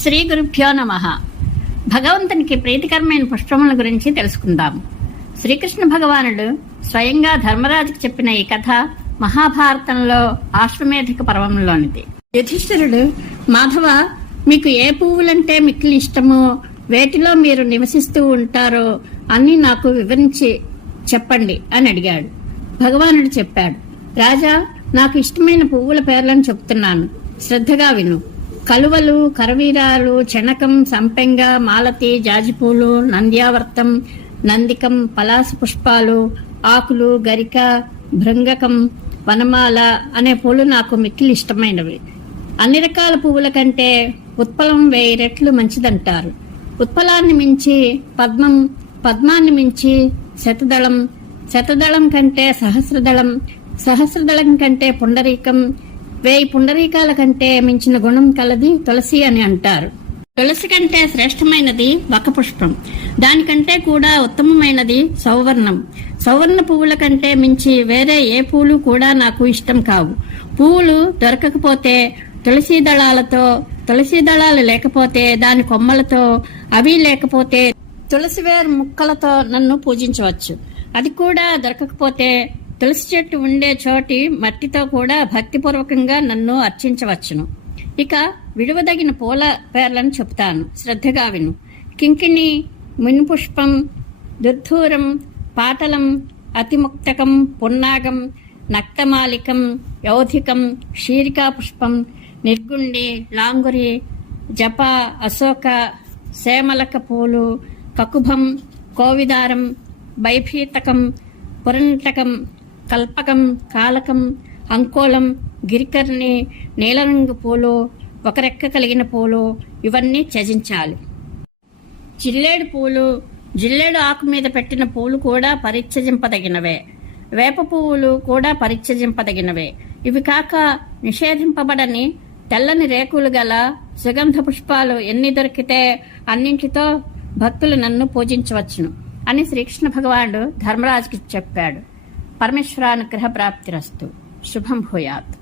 శ్రీ గురుభ్యో నమః. భగవంతునికి ప్రీతికరమైన పుష్పముల గురించి తెలుసుకుందాం. శ్రీకృష్ణ భగవానుడు స్వయంగా ధర్మరాజుకు చెప్పిన ఈ కథ మహాభారతంలో ఆశ్వమేధిక పర్వంలోనిది. యుధిష్ఠిరుడు, మాధవ, మీకు ఏ పువ్వులంటే మిక్కిలి ఇష్టమో, వేటిలో మీరు నివసిస్తూ ఉంటారో అన్ని నాకు వివరించి చెప్పండి అని అడిగాడు. భగవానుడు చెప్పాడు, రాజా, నాకు ఇష్టమైన పువ్వుల పేర్లను చెప్తున్నాను, శ్రద్ధగా విను. కలువలు, కరవీరాలు, చెనకం, సంపెంగ, మాలతి, జాజిపూలు, నంద్యావర్తం, నందికం, పలాస పుష్పాలు, ఆకులు, గరిక, భృంగకం, వనమాల అనే పూలు నాకు మిక్కిలి ఇష్టమైనవి. అన్ని రకాల పువ్వుల కంటే ఉత్పలం 1000 రెట్లు మంచిదంటారు. ఉత్పలాన్ని మించి పద్మం, పద్మాన్ని మించి శతదళం, శతదళం కంటే సహస్రదళం, సహస్రదళం కంటే పుండరీకం, 1000 పుండరీకాల కంటే మించిన గుణం కలది తులసి అని అంటారు. తులసి కంటే శ్రేష్టమైనది వకపుష్పం, దానికంటే కూడా ఉత్తమమైనది సౌవర్ణం. సౌవర్ణ పువ్వుల కంటే మించి వేరే ఏ పూలు కూడా నాకు ఇష్టం కావు. పువ్వులు దొరకకపోతే తులసి దళాలతో, తులసి దళాలు లేకపోతే దాని కొమ్మలతో, అవి లేకపోతే తులసివేరు ముక్కలతో నన్ను పూజించవచ్చు. అది కూడా దొరకకపోతే తులసి చెట్టు ఉండే చోటి మట్టితో కూడా భక్తిపూర్వకంగా నన్ను అర్చించవచ్చును. ఇక విడువదగిన పూల పేర్లను చెప్తాను, శ్రద్ధగా విను. కింకిణి, మునిపుష్పం, దుర్ధూరం, పాటలం, అతిముక్తకం, పున్నాగం, నక్తమాలికం, యౌధికం, క్షీరికా పుష్పం, నిర్గుండి, లాంగురి, జప, అశోక, సేమలక పూలు, కకుభం, కోవిదారం, బైఫీతకం, పురంటకం, కల్పకం, కాలకం, అంకోళం, గిరికర్ణి, నీలరంగు పూలు, ఒక రెక్క కలిగిన పూలు, ఇవన్నీ త్యజించాలి. జిల్లేడు పూలు, జిల్లేడు ఆకు మీద పెట్టిన పూలు కూడా పరిత్యజింపదగినవే. వేప పువ్వులు కూడా పరిత్యజింపదగినవే. ఇవి కాక నిషేధింపబడని తెల్లని రేకులు గల సుగంధ పుష్పాలు ఎన్ని దొరికితే అన్నింటితో భక్తులు నన్ను పూజించవచ్చును అని శ్రీకృష్ణ భగవానుడు ధర్మరాజుకి చెప్పాడు. పరమేశ్వరానుగ్రహ ప్రాప్తిరస్తు. శుభం భూయాత్.